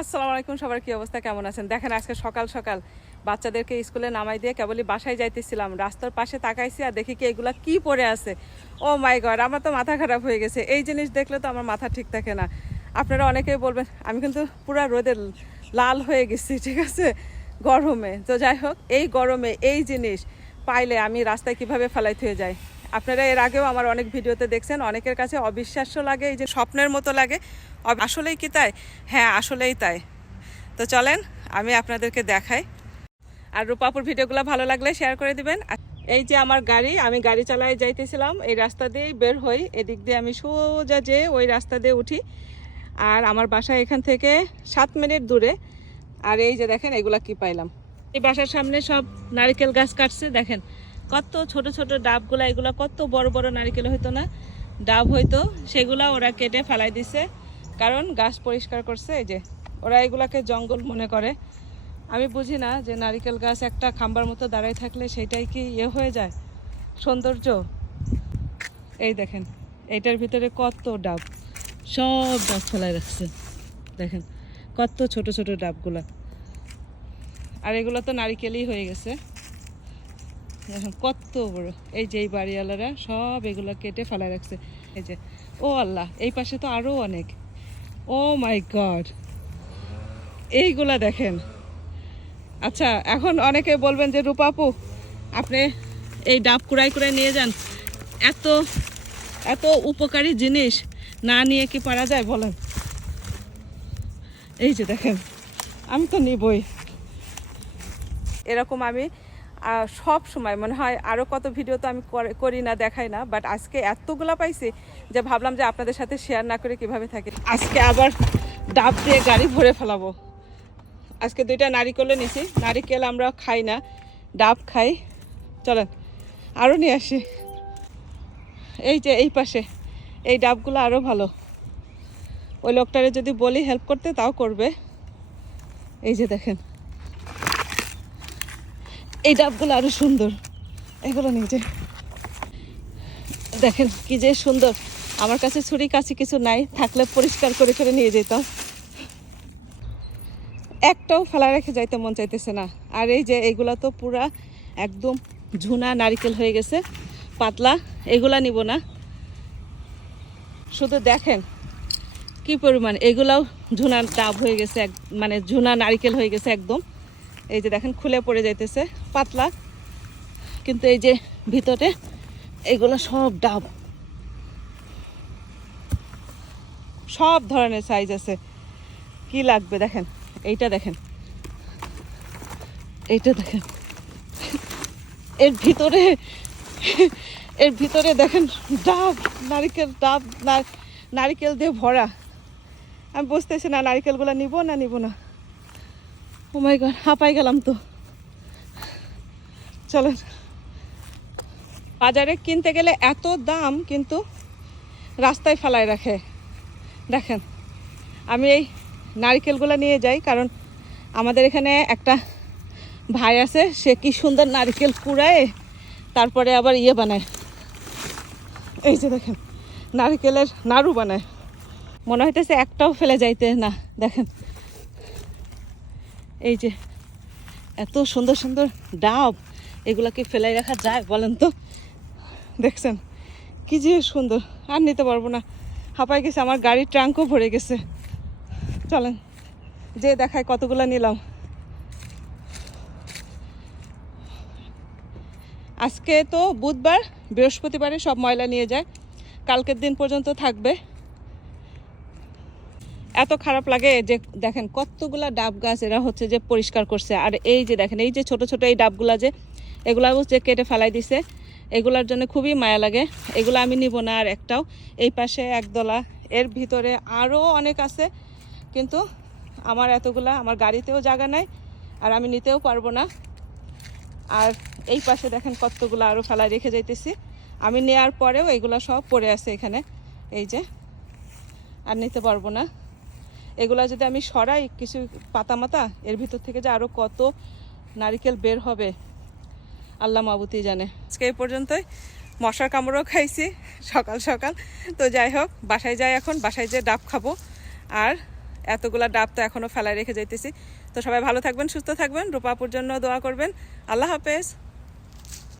আসসালামু আলাইকুম, সবার কি অবস্থা, কেমন আছেন? দেখেন আজকে সকাল সকাল বাচ্চাদেরকে স্কুলে নামাই দিয়ে কেবলই বাসায় যাইতেছিলাম, রাস্তার পাশে তাকাইছি আর দেখি কি এগুলা কি পড়ে আছে। ও মাই গড, আমার তো মাথা খারাপ হয়ে গেছে। এই জিনিস দেখলে তো আমার মাথা ঠিক থাকে না। আপনারা অনেকেই বলবেন আমি কিন্তু পুরো রোদে লাল হয়ে গেছি, ঠিক আছে, গরমে। তো যাই হোক, এই গরমে এই জিনিস পাইলে আমি রাস্তায় কিভাবে ফেলাই থুয়ে যাই। আপনারা এর আগেও আমার অনেক ভিডিওতে দেখছেন, অনেকের কাছে অবিশ্বাস্য লাগে, এই যে স্বপ্নের মতো লাগে। আসলেই কি তাই? হ্যাঁ, আসলেই তাই। তো চলেন আমি আপনাদেরকে দেখাই। আর রূপাপুর ভিডিওগুলো ভালো লাগলে শেয়ার করে দিবেন। এই যে আমার গাড়ি, আমি গাড়ি চালাই যাইতেছিলাম, এই রাস্তা দিয়েই বের হই, এদিক দিয়ে আমি সোজা যেয়ে ওই রাস্তা দিয়ে উঠি। আর আমার বাসা এখান থেকে 7 মিনিট দূরে। আর এই যে দেখেন এগুলা কি পাইলাম। এই বাসার সামনে সব নারকেল গাছ কাটছে, দেখেন কত ছোট ছোট ডাবগুলা, এগুলা কত বড় বড় নারকেল হইতো না, ডাব হইতো, সেগুলা ওরা কেটে ফেলাই দিছে, কারণ গাছ পরিষ্কার করছে। এই যে ওরা এগুলাকে জঙ্গল মনে করে। আমি বুঝি না যে নারকেল গাছ একটা খাম্বার মতো দাঁড়ায় থাকলে সেটাই কি হয়ে যায় সৌন্দর্য। এই দেখেন এইটার ভিতরে কত ডাব, সব ডাব ফেলাই রাখছে, দেখেন কত ছোট ছোট ডাবগুলা। আর এগুলো তো নারিকেলই হয়ে গেছে, দেখেন কত বড়। এই যে এই বাড়িওয়ালারা সব এগুলো কেটে ফেলাই রাখছে। এই যে, ও আল্লাহ, এই পাশে তো আরো অনেক। ও মাই গড, এইগুলা দেখেন। আচ্ছা, এখন অনেকে বলবেন যে রূপা আপু আপনি এই ডাব কুড়াই কুড়াই নিয়ে যান, এত এত উপকারী জিনিস না নিয়ে কি পারা যায় বলেন? এই যে দেখেন, আমি তো নিবই। এরকম আমি সব সময় মনে হয় আরও কত ভিডিও তো আমি করি না, দেখাই না, বাট আজকে এতগুলা পাইছি যে ভাবলাম যে আপনাদের সাথে শেয়ার না করে কিভাবে থাকি। আজকে আবার ডাব দিয়ে গাড়ি ভরে ফেলাবো। আজকে 2টা নারিকেলও নিছি, নারিকেল আমরা খাই না, ডাব খাই। চলেন আরও নিয়ে আসি। এই যে এই পাশে এই ডাবগুলো আরও ভালো, ওই লোকটারে যদি বলি হেল্প করতে তাও করবে। এই যে দেখেন এই ডাবগুলো আরো সুন্দর, এগুলো নিয়ে যে দেখেন কি যে সুন্দর। আমার কাছে ছুরি কাছি কিছু নাই, থাকলে পরিষ্কার করে করে নিয়ে যেতাম। একটাও ফেলা রেখে যাইতে মন চাইতেছে না। আর এই যে এগুলা তো পুরা একদম ঝুনা নারিকেল হয়ে গেছে, পাতলা, এগুলা নিব না। শুধু দেখেন কি পরিমাণ, এগুলাও ঝুনা ডাব হয়ে গেছে, মানে ঝুনা নারিকেল হয়ে গেছে একদম। এই যে দেখেন খুলে পড়ে যাইতেছে, পাতলা, কিন্তু এই যে ভিতরে এগুলো সব ডাব, সব ধরনের সাইজ আছে। কি লাগবে দেখেন, এইটা দেখেন, এইটা দেখেন, এর ভিতরে এর ভিতরে দেখেন ডাব, নারিকেল, ডাব নারিকেল দিয়ে ভরা। আমি বুঝতেছি না নারিকেলগুলো নিব না নিব না। ও মাই গড, হাঁপাই গেলাম তো। চলেন, বাজারে কিনতে গেলে এত দাম, কিন্তু রাস্তায় ফেলায় রাখে। দেখেন আমি এই নারিকেলগুলো নিয়ে যাই, কারণ আমাদের এখানে একটা ভাই আছে, সে কি সুন্দর নারিকেল কুড়ায় তারপরে আবার বানায়। এই যে দেখেন নারিকেলের নাড়ু বানায়, মনে হইতেছে একটাও ফেলে যাইতে না। দেখেন এই যে এত সুন্দর সুন্দর ডাব, এগুলা কি ফেলাই রাখা যায় বলেন তো? দেখছেন কি যে সুন্দর, আর নিতে পারবো না, হাঁপাই গেছে, আমার গাড়ির ট্রাঙ্কও ভরে গেছে। চলেন যে দেখায় কতগুলো নিলাম। আজকে তো বুধবার, বৃহস্পতিবারে সব ময়লা নিয়ে যায়, কালকের দিন পর্যন্ত থাকবে। এত খারাপ লাগে যে দেখেন কতগুলা ডাব গাছ এরা হচ্ছে যে পরিষ্কার করছে। আর এই যে দেখেন এই যে ছোট ছোট এই ডাবগুলা, যে এগুলা হচ্ছে কেটে ফেলাই দিছে, এগুলার জন্য খুবই মায়া লাগে। এগুলো আমি নিব না আর একটাও। এই পাশে একদলা, এর ভিতরে আরও অনেক আছে, কিন্তু আমার এতগুলা, আমার গাড়িতেও জায়গা নাই, আর আমি নিতেও পারবো না। আর এই পাশে দেখেন কতগুলো আরও ফেলাই রেখে যাইতেছি, আমি নেওয়ার পরেও এগুলো সব পড়ে আছে এখানে। এই যে আর নিতে পারবো না। এগুলা যদি আমি সরাই কিছু পাতা মাতা, এর ভিতর থেকে যে আরও কত নারিকেল বের হবে আল্লাহ মাবুতি জানে। আজকে এই পর্যন্তই, মশার কামড়ও খাইছি সকাল সকাল। তো যাই হোক, বাসায় যাই, এখন বাসায় যেয়ে ডাব খাবো। আর এতগুলা ডাব তো এখনও ফেলায় রেখে যাইতেছি। তো সবাই ভালো থাকবেন, সুস্থ থাকবেন, রূপাপুর জন্য দোয়া করবেন। আল্লাহ হাফেজ।